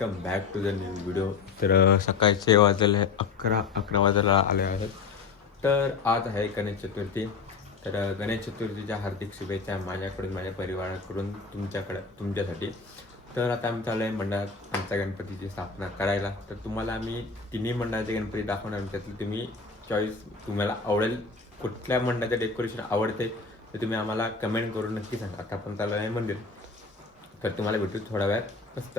Welcome back to the new video. तर सकाळचे वाजले 11 वाजायला आले आहेत. तर आज आहे गणेश चतुर्थी. तर गणेश चतुर्थीच्या हार्दिक शुभेच्छा माझ्याकडून, माझ्या परिवाराकडून तुमच्यासाठी. तर आता आम्ही चालू आहे मंडळात आमच्या गणपतीची स्थापना करायला. तर तुम्हाला आम्ही तिन्ही मंडळाचे गणपती दाखवणार. त्यातलं तुम्ही चॉईस तुम्हाला आवडेल, कुठल्या मंडळाचं डेकोरेशन आवडते ते तुम्ही आम्हाला कमेंट करून नक्की सांगा. आता आपण चालू आहे मंदिर. तर तुम्हाला भेटू थोड्या वेळात मस्त.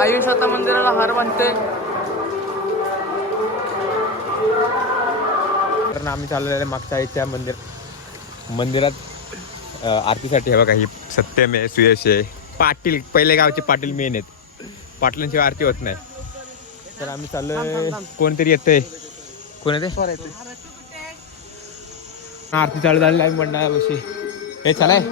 आयुष आता मंदिराला हार बांधते. कारण आम्ही चाललेल्या मागच्या आईच्या मंदिरात आरतीसाठी. हे बघा, ही सत्यम आहे, सुयश आहे, पाटील पहिले गावचे पाटील मेन आहेत. पाटलांशिवाय आरती होत नाही. तर आम्ही चाललोय, कोणतरी येतंय. कोण येते? आरती चालू झालेली आहे मंडळापाशी. हे चालाय.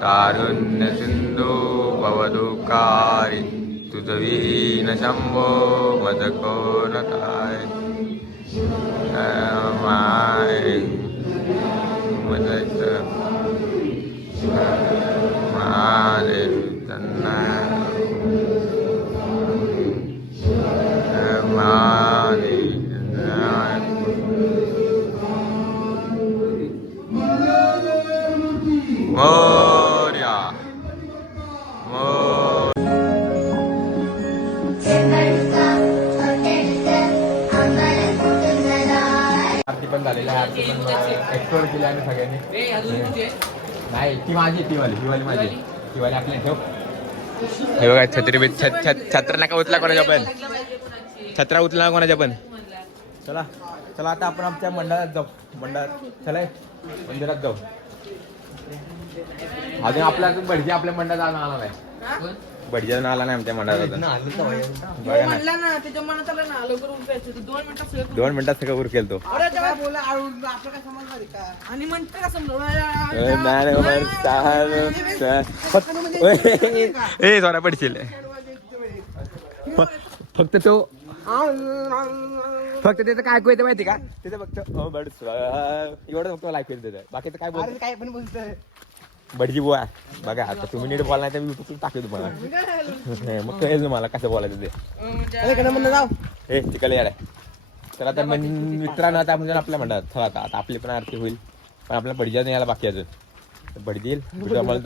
तारुण्य सिंधू भवदुःखारी तुझवीन शंभो मदको नकाय माय मदत माले तन्ना माले मोर्या आरती पण झालेली आहे. आरती पण एक्सप्लोर केली आम्ही सगळ्यांनी. नाही, ती माझी, ती वाली माझी, ती वाली आपल्या ठेव. हे बघा, छत्री छत्र नका उचला कोणाच्या पण. छत्रा उचला कोणाच्या पण. चला चला, आता आपण आमच्या मंडळात जाऊ. चला मंदिरात जाऊ. अजून आपल्या भटजी आपल्या मंडळात आला नाही. भटजी आला नाही आमच्या मंडळात. 2 मिनिटात सगळं उरकेल तो. ए जोरा पडशील. फक्त त्याचं काय ऐकू येतं माहिती का? तिथे फक्त एवढं फक्त ऐकू येतं. बाकीचं काय बोलत काय पण बोलतोय भटजी बुवा. बघा, आता तुम्ही नीट बोला नाही तर युट्यूब टाकतो तुम्हाला. मग कळेल मला कसं बोलायचं ते. ए तिकडे याड. चला आता मित्रांनो, आता आपण आपल्या म्हणतात. चला आता आपली पण आरती होईल, पण आपल्याला भटजी नाही यायला बाकी अजून. भटजी येईल मला.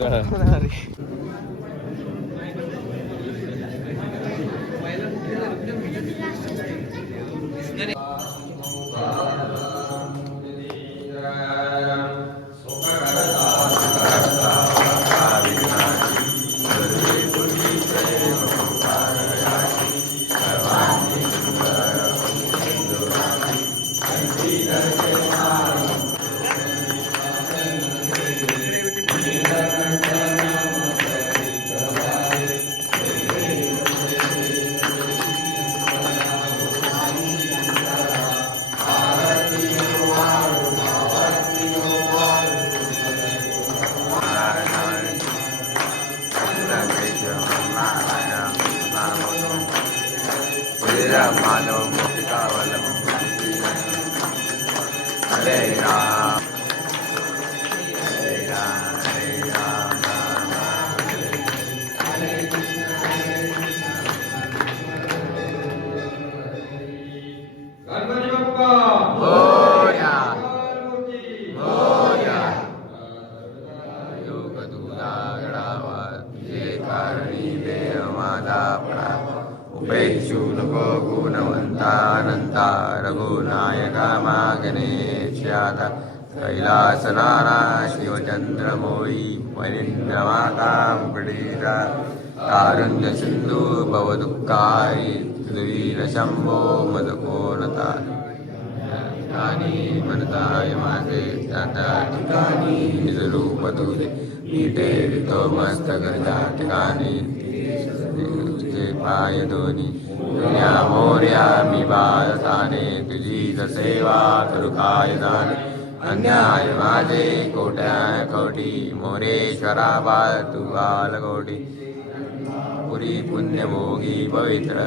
रघुनायका मा गणेशादा कैलासनाना शिवचंद्रमौळी मनीन्द्रमाका मुकुडीरा कारुण्य सिंधू भवदुःखारी शंभो मदकोनता ठिकाणी म्हणताय माझे त्या ठिकाणी निज रूप तुझे नीटे तो मस्तक त्या ठिकाणी तुझे पाय दोन्ही दुनिया मोर्या मी बाळताने तुझी सेवा करू काय जाणे अन्याय माझे कोट्या कोटी मोरेश्वरा बाळ तू बाल कोटी पुरी पुण्यभोगी पवित्र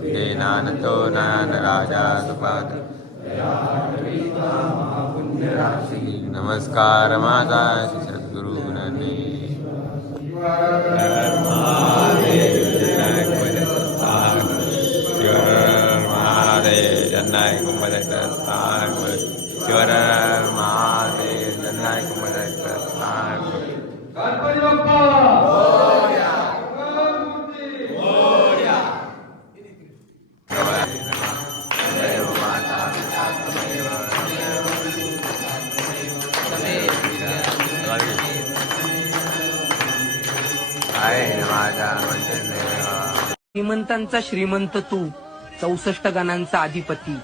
ते नानतो नान राजा सुपात्र नमस्कार माझा सद्गुरु महादेव जन्नाय कुंभदत्तान शिवर महादेव जन्नाय कुंभदत्तान श्रीमंतांचा श्रीमंत तू 64 गणांचा अधिपती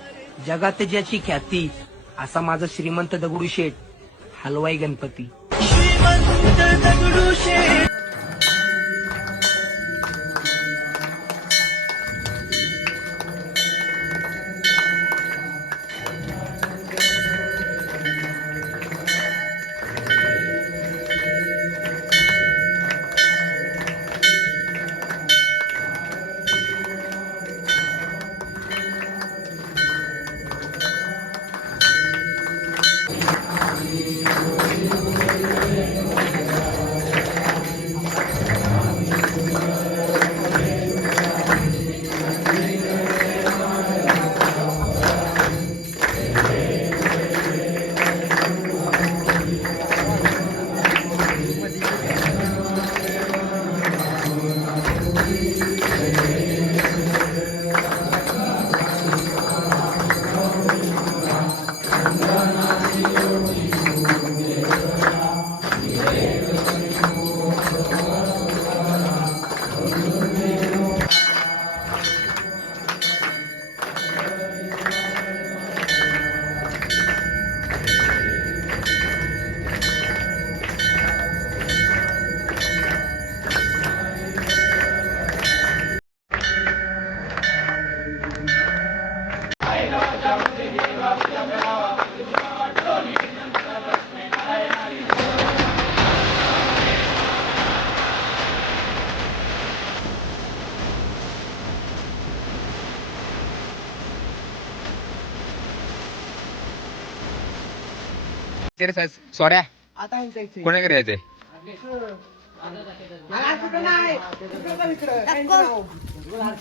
जगात ज्याची ख्याती असा माझा श्रीमंत दगडूशेठ हलवाई गणपती. श्रीमंत दगडूशेठ सोड्या आता कोणाकडे यायचंय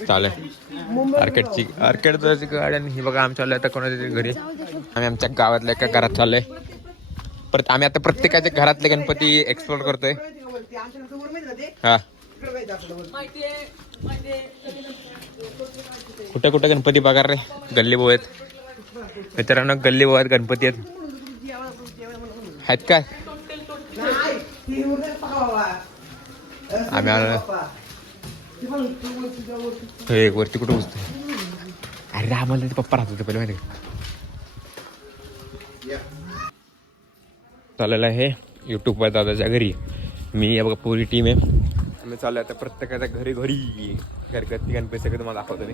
चालेल आर्केडची गाडी आणि ही बघा आमच्या आता कोणाच्या तरी घरी आम्ही आमच्या गावातल्या एका घरात चाललोय परत आम्ही आता प्रत्येकाच्या घरातले गणपती एक्सप्लोर करतोय. हा कुठे कुठे गणपती बघा रे गल्ली बोळ आहेत मित्रांनो गल्ली बोळात गणपती आहेत काय आम्ही आलो हे वरती कुठं बसतोय अरे आम्हाला ते पप्पा राहत होते पहिले माहिती चाललेलं आहे युट्यूब वर दादाच्या घरी मी या बघा पूरी टीम आहे आम्ही चालू आता प्रत्येकाच्या घरी घरी घरगुती गणपती सगळं तुम्हाला दाखवतो मी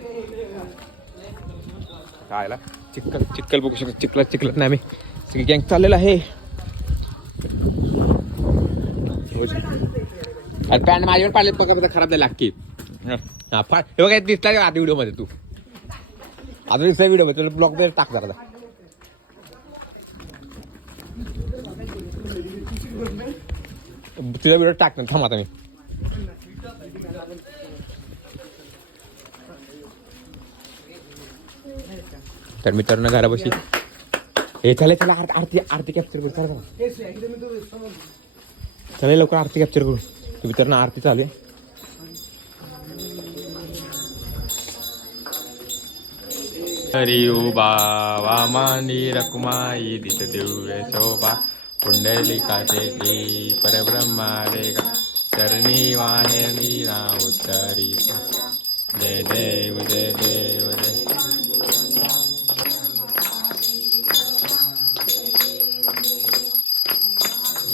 खायला चिक्कल बघू शकतो चिखलात नाही आम्ही सगळी गँग चाललेलं आहे. अरे पॅन्ट माझ्यावर पाडले पका खराब झाला लागते हा फाट हे बघा दिसला आधी व्हिडिओ मध्ये तू आता दिसला व्हिडिओ मध्ये तुला ब्लॉक मध्ये टाक जरा तुझा व्हिडिओ टाक ना थांब आता मी तर मित्रांनो घरापाशी हे चालेल चला आरती कॅप्चर करू चालेल लवकर आरती कॅप्चर करू तू मित्रांनो आरती चालू आहे. हरी उभा वामानी रकुमाई दिस दिव्य शोभा पुंडलिकाचे की परब्रह्मा रेगा चरणी वाहिनी ना उत्तरी जय देव जय देव जय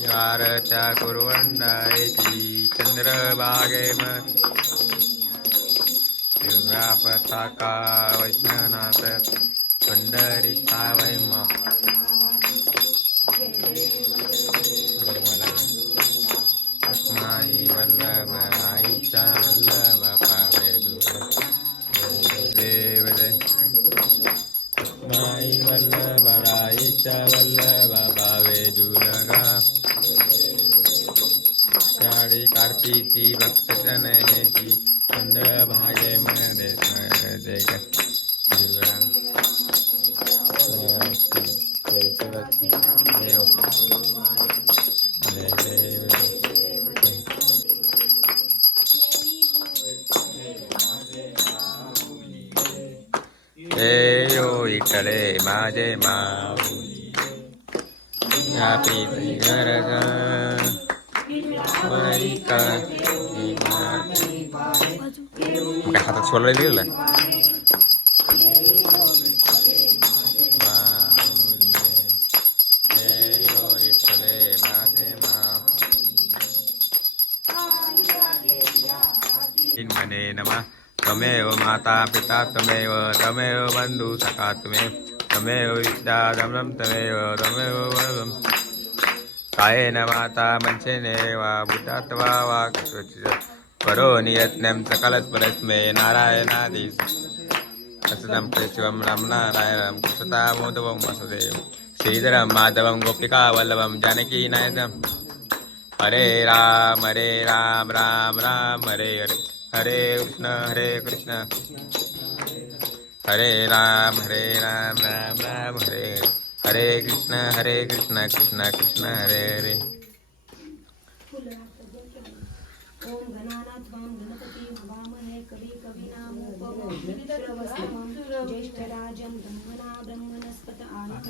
यारच्या कुर्वंडायची चंद्रभागे दिव्या पताका वैष्णनाथ पंढरीचा वैम माई वल्लभ आईच्या वल्लभ पावे देव जय माई वल्लभ आईच्या वल्लभ पावे जुलगा चाडी कार्तिकी भक्त कन्हैयाची चंद्रभागे मध्ये जय दिव्या देव जय देव यो इकडे माझे माऊली या प्रीती गरज काय हातात सोडला दिलं म्हणे नमा तमेव माता पिता तमेव तमेव बंधू सखा तमेव विद्या दमनं तमेव तमेव वरदं कायेन माता मंचेने वा बुद्धात्वा वा करो नियत्नं सकलस्परस्मे नारायणादि असदं शिवं राम नारायणं कृष्णतामोदवं वसुदेव श्रीधरं माधवं गोपिकावल्लभं जानकीनायकं हरे राम राम राम हरे हरे हरे कृष्ण हरे राम राम राम हरे कृष्ण कृष्ण कृष्ण हरे हरे ओम गणानात्वां गणपति हवामहे कवि कवीनामुपमश्रवस्तमं ज्येष्ठराजं ब्रह्मणा ब्रह्मणस्पत आनः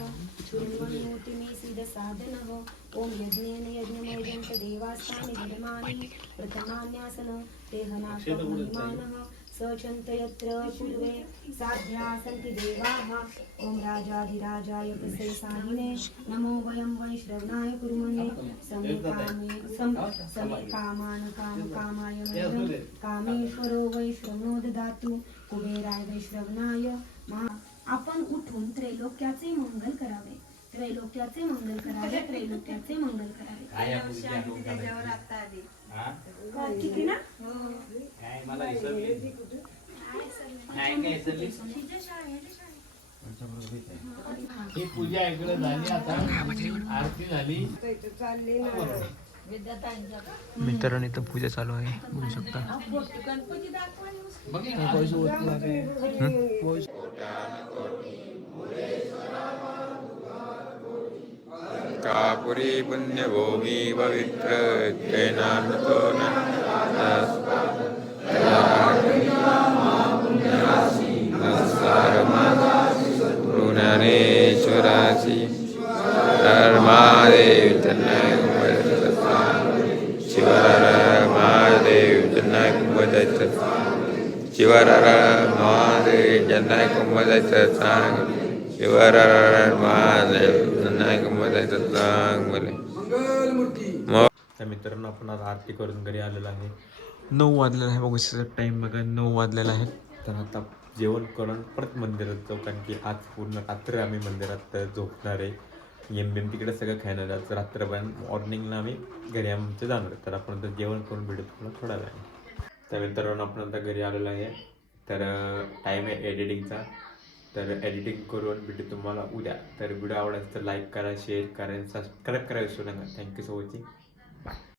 शृण्वन्नोतिमे सिद्धसाधनः ओम यज्ञेन यज्ञमयजं च देवास्तानि विद्यमानि प्रथमान्यासन देहनाशमहिमानः सचन्तयत्र पूर्वे साध्या सन्ति देवाः ओम राजाधिराजाय प्रसेसाहिने नमो वयं वैश्रवणाय कुर्महे समे कामान् कामाय मह्यं कामेश्वरो वैश्रवणो ददातु कुबेराय वैश्रवणाय आपण उठून त्रैलोक्याचे मंगल करावे त्रैलोक्याचे मंगल करावे त्रैलोक्याचे मंगल करावे त्याच्यावर आता आली ठीक आहे ना ही पूजा इकडे झाली आता आरती झाली मित्रांनो इथं पूजा चालू आहे बघू शकता कापुरी पुण्यभूमी पवित्र जैनानुतो पुनरेश्वरासी महादेव चन्नय शिवरर महादेव चन्नय कुंभजायचं शिवरर महादेव चन्नय कुंभजायचं सांग शिवरर महादेव चन्नय कुंभजायचं सांग मला त्या मित्रांनो आपण आज आरती करून घरी आलेला आहे 9 वाजलेला आहे बघू टाईम बघा 9 वाजलेला आहे तर आता जेवण करून परत मंदिरात जाऊ कारण की आज पूर्ण रात्र आम्ही मंदिरात झोपणार आहे एम तिकडे सगळं खायला जायचं रात्रभर मॉर्निंगला आम्ही घरी आमचं जाणार तर आपण आता जेवण करून भेटू तुम्हाला थोडा वेळ त्यानंतर आपण आता घरी आलेलो आहे तर टाईम आहे एडिटिंगचा तर एडिटिंग करून भेटू तुम्हाला उद्या तर व्हिडिओ आवडायचं तर लाईक करा शेअर करा सबस्क्राईब करा विसरू नका थँक्यू फॉर वॉचिंग बाय